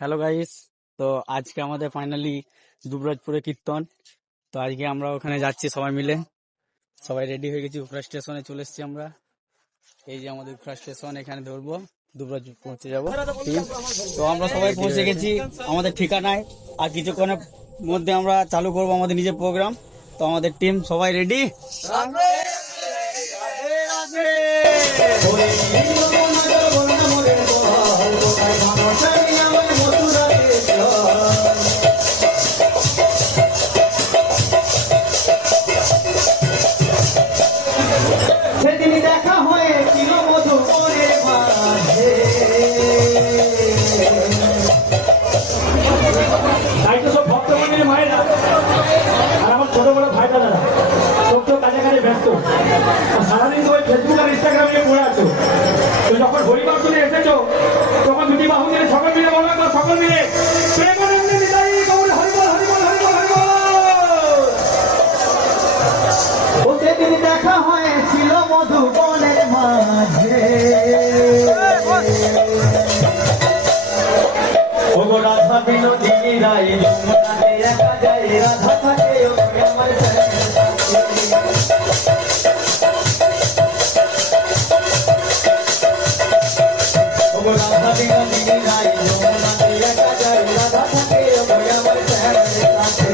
Hello guys. তো আজকে আমাদের ফাইনালি দুবরাজপুরে কীর্তন। তো আজকে আমরা ওখানে যাচ্ছি সবাই মিলে। সবাই রেডি হয়ে গেছি, উখড়া স্টেশনে চলে এসেছি আমরা। এই যে আমাদের উখড়া স্টেশন, এখানে ধরবো, দুবরাজপুর পৌঁছে যাবো। তো আমরা সবাই পৌঁছে গেছি আমাদের ঠিকানায়। আর কিছুক্ষণের মধ্যে আমরা চালু করব আমাদের নিজের প্রোগ্রাম। তো আমাদের টিম সবাই রেডি। সেদিন দেখা হয়েছিল মধুপুরের মাঝে। তাই তো সব ভক্তমন্দির মায়েরা আর আমার ছোট বড় ভাই দাদারা সব তো কাজে কাজে ব্যস্ত। সারাদিন তো ওই ফেসবুক আর ইনস্টাগ্রামে নিয়ে পড়ে আছো। তো যখন হরিবার শুনে এসেছো তখন দুটি বাহু মিলে সকল মিলে বলবে, সকল মিলে প্রেমানন্দে নিতাই গৌর হরিবল হরিবল হরিবল হরিবল। ও সেদিন দেখা হয়েছিল মধুবনের মাঝে। ও গো রাধা বিনোদিনী রায় যমুনাতে একা যায়, রাধা থাকে ওকে আমার ও গো রাধা বিনোদিনী রায় যমুনাতে একা যায়, রাধা থাকে ওকে আমার সাথে।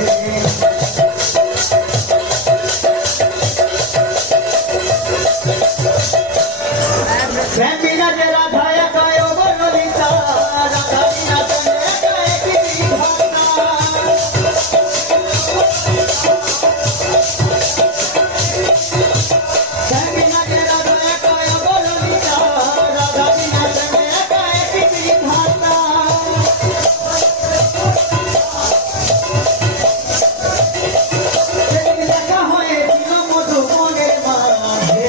প্রেম বিনা যে রাধা একা ও বললিতা, রাধা বিনা তুমি একা একই ভাবনা। প্রেম বিনা যে রাধা একা ও বললিতা, রাধা বিনা তুমি একা একই ভাবনা। সেদিন দেখা হয়েছিল মধুবনের মাঝে।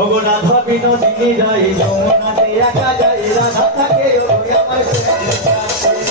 ও গো রাধা বিনোদিনী রায় যমুনাতে একা যায়, রাধা থাকে ওই আমার সাথে।